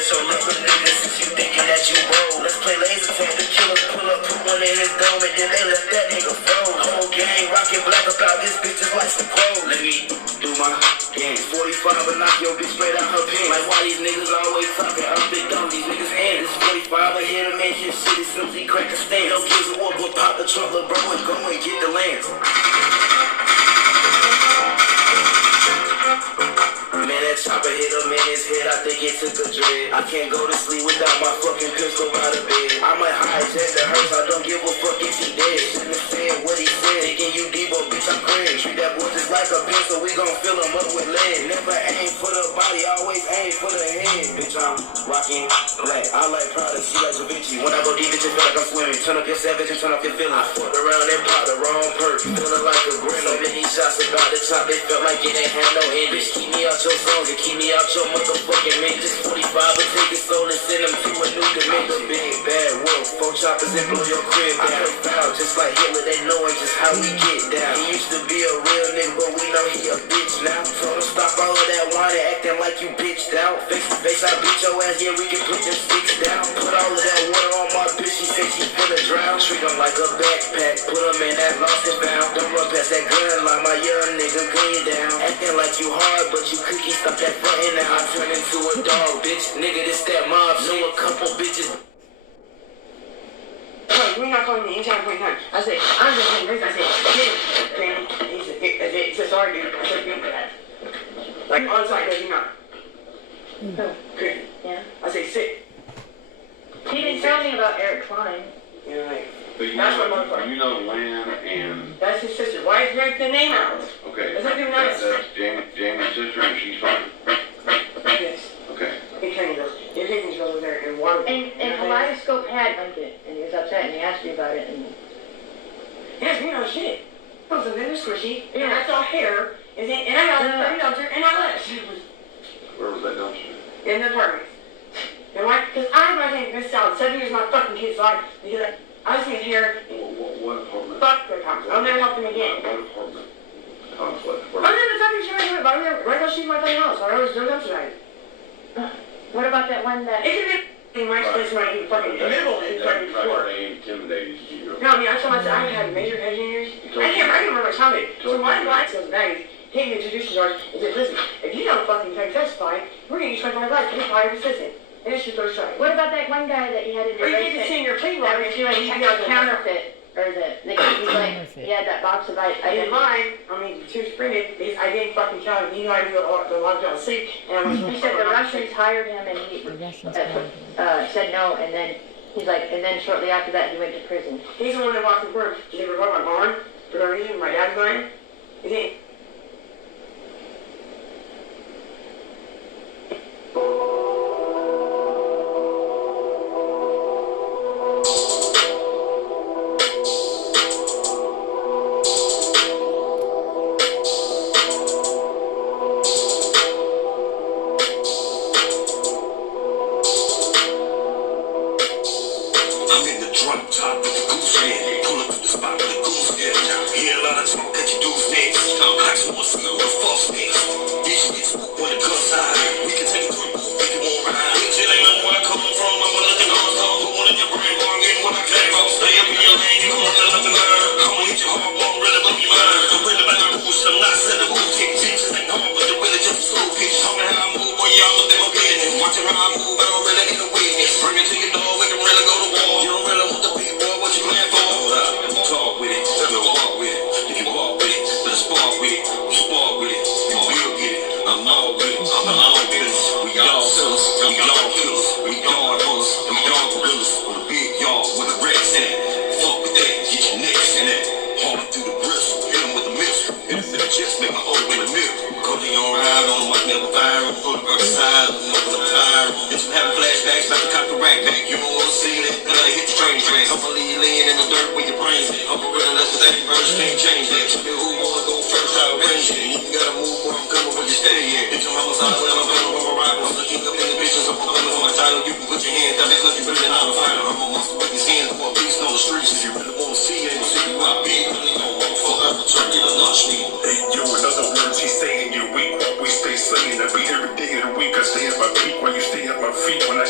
Let's show love to niggas since you thinking that you bold. Let's play laser tag, the killers pull up, put one in his dome, and then they let that nigga fold. Whole gang rockin' black about this bitch just like some clothes. Let me do my game. 45 and knock your bitch straight out her pants. Like why these niggas always talking, I'm big dumb, these niggas hands. This 45, I hear the man his shit is simply crack a stand. No gives a whoop, but pop the trunk, little bro, and go and get the lands. Man, that chopper hit him in his head, I think it took a dread. I can't go to sleep without my fucking pistol by the bed. I might hijack the hearse, I don't give a fuck if he dead. Shouldn't have said what he said, thinking you Debo, bitch, I'm crazy. Treat that boy just like a pencil, we gon' fill him up with lead. Never aim for the body, always aim for the head. Bitch, I'm rocking black, I like product, she like Da Vinci. When I go deep, bitch, it feel like I'm swimming. Turn up your savage and turn off your feelings. I fucked around and popped the wrong perk, feeling like a grin. So many shots about the top, they felt like it ain't had no end. Bitch, keep me out your songs and keep me out your motherfucking man. Just 45 and take his soul and send him to a new dimension. Big bad wolf, 4 choppers and blow your crib down. I foul just like Hitler, they knowin' just how we get down. He used to be a real nigga, but we know he a bitch now. Told him stop all of that whining, acting like you bitched out. Face to face, I beat your ass, yeah, we can put them sticks down. Put all of that water on my bitch, she said she finna drown. Treat him like a backpack, put him in that lost and found. Don't run past that gun like my young nigga, gun you down. Acting like you hard, but you cookie, stop that frontin' now. I turn into a dog, bitch, nigga, this that mob. Know a couple bitches. We're not calling me anytime, point in time. I said, I'm just saying this. I said, get it, Danny. He said, he said, sorry, dude. I said, good for that. Like, on site, does he not? Oh. Good. Yeah. I say, sit. He didn't tell me about Eric Klein. You're like, So you that's know, what motherfucker. you know Lan and... That's his sister. Why is Rick the name out? Okay. Does that do nice? That's Jamie's sister and she's fine. Yes. Okay. He kind of goes, your Higgins goes over there and water. And Kaleidoscope had it, and he was upset, and he asked me about it, and... Yes, you know shit. It was a little squishy, Yeah. and I saw hair, and I got a dumpster, and I left. Where was that dumpster? In the apartment. And why? Because I was saying this out 7 years of my fucking kid's life, because I was seeing hair. What apartment? Fuck their comments. I'll never help them again. What apartment? Conflict. I'm in the fucking shit, but I'm there right across the street from my fucking house. I always do dumpster night. What about that one that... It could be in my place right in fucking middle in fucking floor. They intimidated you. No, I mean, I told myself I had major head injuries. I can't remember my childhood. So my black goes bags. He introduced George and said, listen, if you don't fucking testify, we're going to use 25 lives. He's hired assistant. And it's your first strike. What about that one guy that you had in Or your you get to sing your plea that bar was doing counterfeit, or he's like, he had that box of I didn't lie. I mean, too sprinted because I didn't fucking tell him. He knew I knew the lockdown sleep. And He said the Russians hired him, and he said no, and then he's like, and then shortly after that he went to prison. he's the one that walked in court. Did they record my barn for no reason? My dad's lying. He didn't. I'm in the drunk top with the goose head. Pull up to the spot with the goose head. Hear a lot of talk, cut your dudes next. I just want some of the false next. Bitch, get spooked when the gun side. We can take it to a booth if you won't ride. Bitch, it ain't nothing where I come from. I'm looking on the going in your brain, going in what I came from. Stay up in your lane, you gon' run nothing learn. I'ma hit you hard, won't really blow your mind. I'm really about to push, I'm not selling bullshit. Bitches ain't hard, but they're really just a slow pitch. Tell me how I move, boy, y'all look at my business. Watching how I move, I don't really need a witness. Bring it to your door, we can really go to war. You don't really want the big boy, what you plan for? Hold up, talk with it, we'll walk with it. If you walk with it, let's spark with it. We spark with it, you will get it. I'm all with it, I'm all with it. We all sellers, we all killers, we all hunters, and we all gorillas. With a big yard, with a racks in it. Fuck with that, get your necks in it. Hard through the bristle, hit him with a missile. Hit him in the chest, make my old in the mirror. Cody on ride on my never fire, put the other side, open the fire. Bitch, I'm having flashbacks, about to cock the rack back. You don't wanna see it, then I hit the train tracks. I'm gonna leave you laying in the dirt with your brains. I'm gonna really let the thing first, can't change that. Tell me who wanna go first, I'll range it. You gotta move where I'm coming, where you stay at. Bitch, I'm homicide, well, I'm coming where my rival. I'm looking up in the bitches, I'm coming for my title. You can put your hands down, because you really not a fighter. I'm a monster with his hands, for a beast on the streets. If you really wanna see it, ain't see you out big. Really don't want fuck, I return you to lunch me. Hey, yo, in other words, he's saying you're weak while we stay slaying. I beat every day of the week. I stay at my peak while you stay at my feet. When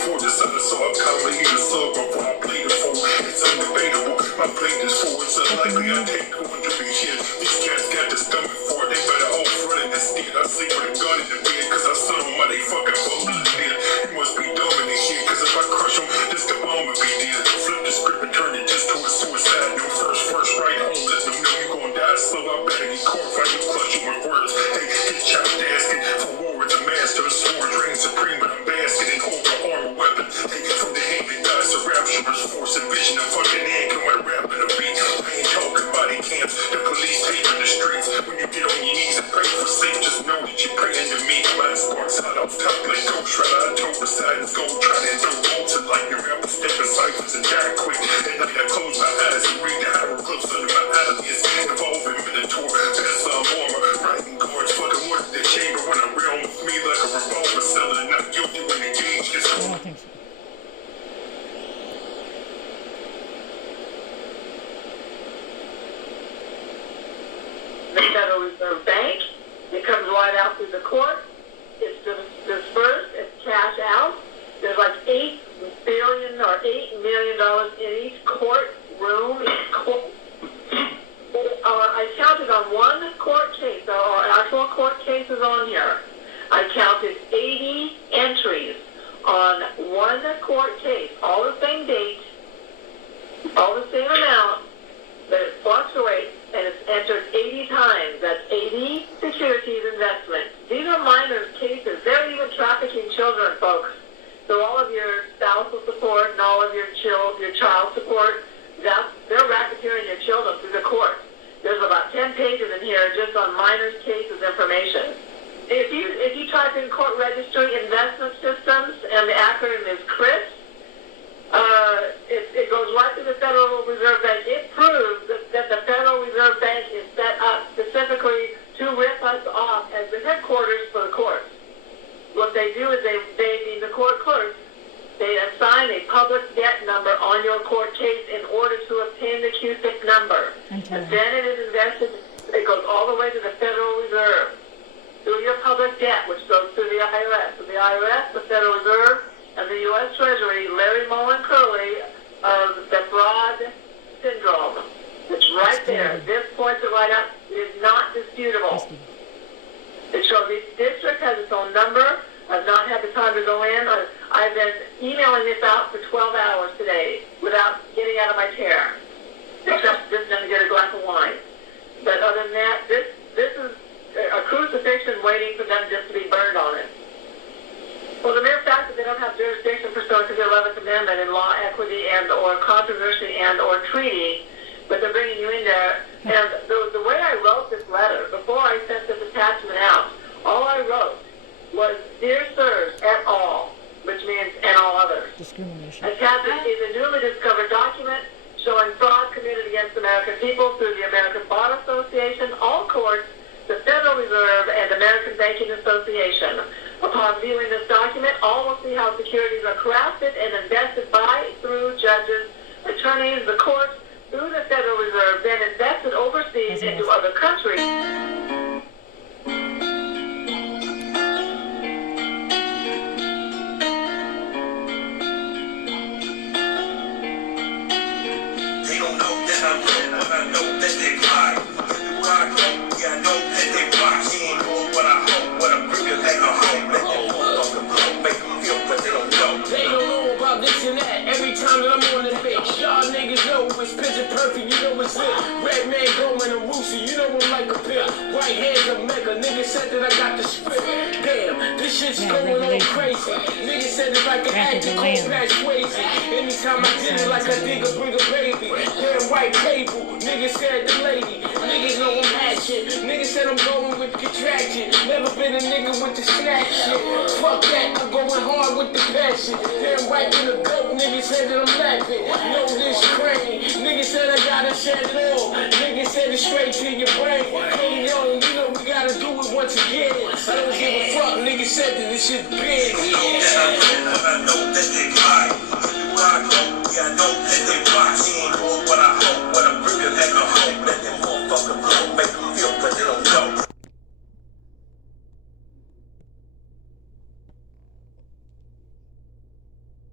before decided, so I'm calmly eat a sub before I play the fool. It's undebatable. My plate is full. It's unlikely I take one to be here. These cats got the stomach for it. They better all front it instead. I sleep with a gun in the bed, cause I saw them while they fucking both dead. You must be dumb in here, cause if I crush them, this the bomb would be dead. Flip the script and turn it just to a suicide. No first right home. Let them know you gon' die slow. I better get caught if I can clutch you with words. Hey, get chopped asking for war with a master. Swords reign supreme, but I'm basking in over armor weapons. Hey, from the hand that dies to rapturers, force and vision of fucking end. Can I rap in a beat? I ain't talking body cams. The police taping the streets. When you get on your knees and pray for sleep, just know that you're praying to me. Mine sparks hot off top like Ghost Rider. I told Poseidon's gold, trying to throw bolts and lightning. Rapper stepping ciphers and die quick. At night I close my eyes and read the hieroglyphs under my eyelids. Involving Minotaur, Peslam armor, writing guards, fucking with the chamber when I realm with me like a revolver seller. Not guilty when the gauge gets I cold. don't think so. The Federal Reserve Bank, it comes right out through the court. It's dispersed, it's cash out. There's like $8 billion or $8 million in each courtroom. I counted on one court case. There are actual court cases on here. I counted 80 entries on one court case, all the same date, all the same amount, but it fluctuates, and it's entered 80 times. That's 80 securities investments. These are minor cases. They're even trafficking children, folks. So all of your spousal support and all of your child support, they're racketeering your children through the court. There's about 10 pages in here just on minors cases information. If you type in court registry investment systems and the acronym is CRIS, it goes right to the Federal Reserve Bank. It proves that the Federal Reserve Bank is set up specifically to rip us off as the headquarters for the courts. What they do is they being the court clerks, they assign a public debt number on your court case in order to obtain the QSIC number. And then it is invested, it goes all the way to the Federal Reserve through your public debt, which goes through the IRS. So the IRS, the Federal Reserve, and the U.S. Treasury, Larry Mullen Curley, of the fraud syndrome. It's right there. This points it right out. It is not disputable. It shows each district has its own number. I've not had the time to go in. I've been emailing this out for 12 hours today without getting out of my chair, except just to get a glass of wine. But other than that, this is a crucifixion waiting for them just to be burned on it. Well, the mere fact that they don't have jurisdiction pursuant to the 11th Amendment in law, equity, and or controversy and or treaty, but they're bringing you in there. And the way I wrote this letter, before I sent this attachment out, all I wrote was, Dear Sirs, et al., which means and all others. Discrimination. Attachment is a newly discovered document showing fraud committed against American people through the American Bar Association, all courts, the Federal Reserve, and American Banking Association. Upon viewing this document, all will see how securities are crafted and invested by, through judges, attorneys, the courts, through the Federal Reserve, then invested overseas into other countries. They don't know that I'm real, but I know that they lie. Everywhere I go, yeah, I know that they watch. He ain't doing what I hope, what I'm bringing like a home. Let them motherfucker blow, make them feel what they don't know. They don't know about this and that. Every time that I'm on the bitch, y'all niggas know it's picture perfect. You know it's lit. Red man going and Roosie, you know I'm like a pill. Right hand's a mega. Nigga said that I got the spit. Damn, this shit's going on crazy. Nigga said if I could act the cold past crazy. Anytime I did it like a digger, bring a baby. Damn white cable. Nigga said the lady. Niggas know I'm hatching. Nigga said I'm going with contraction. Never been a nigga with the snack shit. Fuck that, I'm going hard with the passion. Damn white in the goat. Nigga said that I'm laughing. Know this crane. Nigga said I gotta shed it all. Nigga said it straight to your brain. Hey yo, you know we gotta do it once again. I don't give a fuck. Nigga said that this shit big. I know that they lie. Everywhere I go, yeah, I know that they watch. He ain't doing what I hope, what I'm bringing like a home. Let them motherfucker blow, make them feel what they don't know.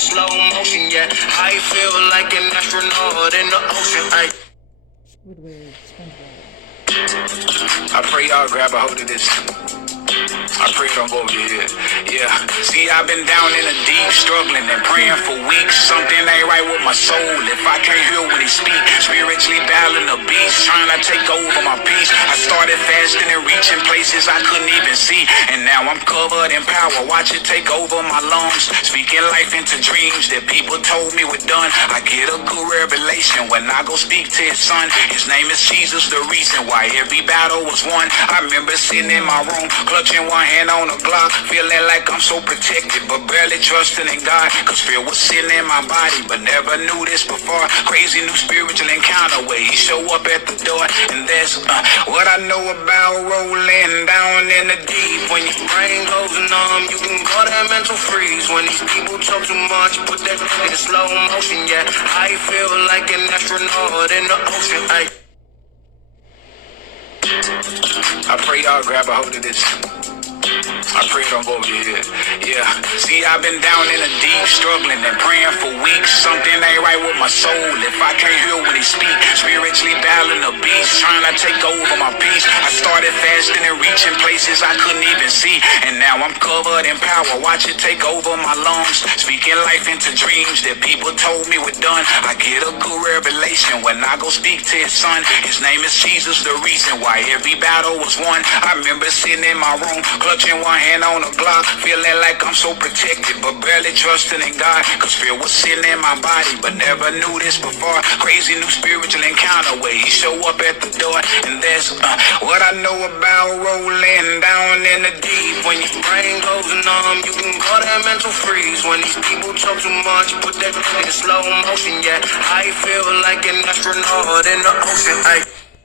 slow motion, yeah. I feel like an astronaut in the ocean, ay. Squidward, SpongeBob. I pray y'all grab a hold of this. I pray it don't go over your head. Yeah. See, I've been down in the deep, struggling and praying for weeks. Something ain't right with my soul. If I can't hear when he speak, spiritually battling the beast, trying to take over my peace. I started fasting and reaching places I couldn't even see, and now I'm covered in power. Watch it take over my lungs, speaking life into dreams that people told me were done. I get a good revelation when I go speak to his son. His name is Jesus, the reason why every battle was won. I remember sitting in my room, clutching one hand on a Glock, feeling like I'm so protected, but barely trusting in God, cause fear was sitting in my body, but never knew this before. Crazy new spiritual encounter where he show up at the door, and that's what I know about rolling down in the deep. When your brain goes numb, you can call that mental freeze. When these people talk too much, put that in slow motion, yeah. I feel like an astronaut in the ocean, ay. I pray y'all grab a hold of this. I pray it don't go over your head. Yeah. See, I've been down in the deep, struggling and praying for weeks. Something ain't right with my soul. If I can't hear when he speak, spiritually battling the beast, trying to take over my peace. I started fasting and reaching places I couldn't even see, and now I'm covered in power. Watch it take over my lungs, speaking life into dreams that people told me were done. I get a good revelation when I go speak to his son. His name is Jesus, the reason why every battle was won. I remember sitting in my room, clutching one hand on a Glock, feeling like I'm so protected, but barely trusting in God, cause fear was sitting in my body, but never knew this before. Crazy new spiritual encounter where he show up at the door, and that's what I know about rolling down in the deep. When your brain goes numb, you can call that mental freeze. When these people talk too much, put that in slow motion, yeah. I feel like an astronaut in the ocean, ay.